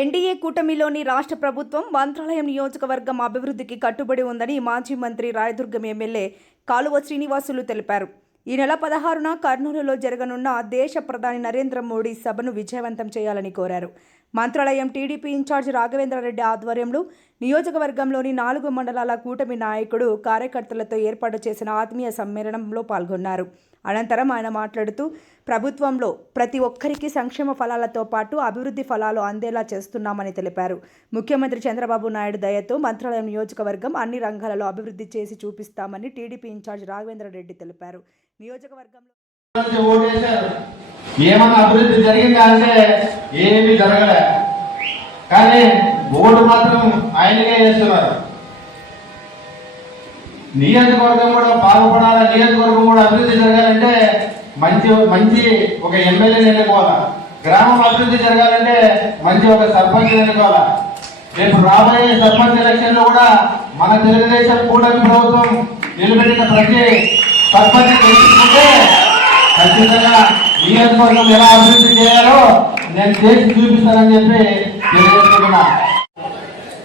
NDA కూటమిలోని రాష్ట్ర ప్రభుత్వం మంత్రాలయం నియోజకవర్గం అభివృద్ధికి కట్టుబడి ఉందని మాజీ మంత్రి రాయదుర్గం ఎమ్మెల్యే కాలువ శ్రీనివాసులు తెలిపారు. ఈ నెల పదహారున కర్నూలులో జరగనున్న దేశ ప్రధాని నరేంద్ర మోడీ సభను విజయవంతం చేయాలని కోరారు. మంత్రాలయం టీడీపీ ఇన్ఛార్జ్ రాఘవేంద్రారెడ్డి ఆధ్వర్యంలో నియోజకవర్గంలోని నాలుగు మండలాల కూటమి నాయకుడు కార్యకర్తలతో ఏర్పాటు చేసిన ఆత్మీయ సమ్మేళనంలో పాల్గొన్నారు. అనంతరం ఆయన మాట్లాడుతూ ప్రభుత్వంలో ప్రతి ఒక్కరికి సంక్షేమ ఫలాలతో పాటు అభివృద్ధి ఫలాలు అందేలా చేస్తున్నామని తెలిపారు. ముఖ్యమంత్రి చంద్రబాబు నాయుడు దయతో మంత్రాలయం నియోజకవర్గం అన్ని రంగాలలో అభివృద్ధి చేసి చూపిస్తామని టీడీపీ ఇన్ఛార్జ్ రాఘవేంద్ర రెడ్డి తెలిపారు. నియోజకవర్గంలో ఏమన్నా అభివృద్ధి జరిగిందంటే ఏమి జరగలే. కానీ ఓటు మాత్రం ఆయనకే చేస్తున్నారు నియోజకవర్గం కూడా బాగుపడాలి నియోజకవర్గం కూడా అభివృద్ధి జరగాలంటే మంచి మంచి ఒక ఎమ్మెల్యేని ఎన్నుకోవాలా? గ్రామం అభివృద్ధి జరగాలంటే మంచి ఒక సర్పంచ్ ఎన్నుకోవాలా? రేపు రాబోయే సర్పంచ్ ఎలక్షన్లో కూడా మన తెలుగుదేశం కూటమి ప్రభుత్వం నిలబెట్టిన ప్రతి సర్పంచ్ తెలుసుకుంటే ఖచ్చితంగా నియోజకవర్గం ఎలా అభివృద్ధి చేయాలో నేను చేసి చూపిస్తానని చెప్పి తెలియజేస్తున్నా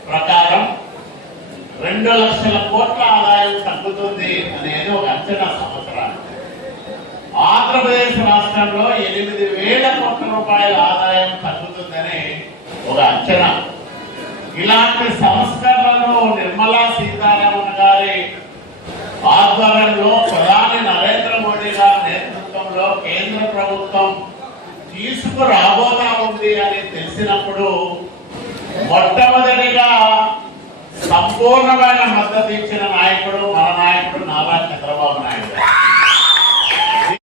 ప్రకారం రెండు లక్షల కోట్ల ఆదాయం తగ్గుతుంది అనేది ఒక అంచనా సంవత్సరానికి ఆంధ్రప్రదేశ్ రాష్ట్రంలో ఎనిమిది వేల కోట్ల రూపాయల ఆదాయం తగ్గుతుందని ఒక అంచనా. ఇలాంటి సంస్థ నిర్మలా సీతారామన్ గారి ఆధ్వర్యంలో ప్రధాని నరేంద్ర మోడీ గారి నేతృత్వంలో కేంద్ర ప్రభుత్వం తీసుకురాబోతా ఉంది అని తెలిసినప్పుడు మొట్టమొదటిగా సంపూర్ణమైన మద్దతు ఇచ్చిన నాయకుడు మన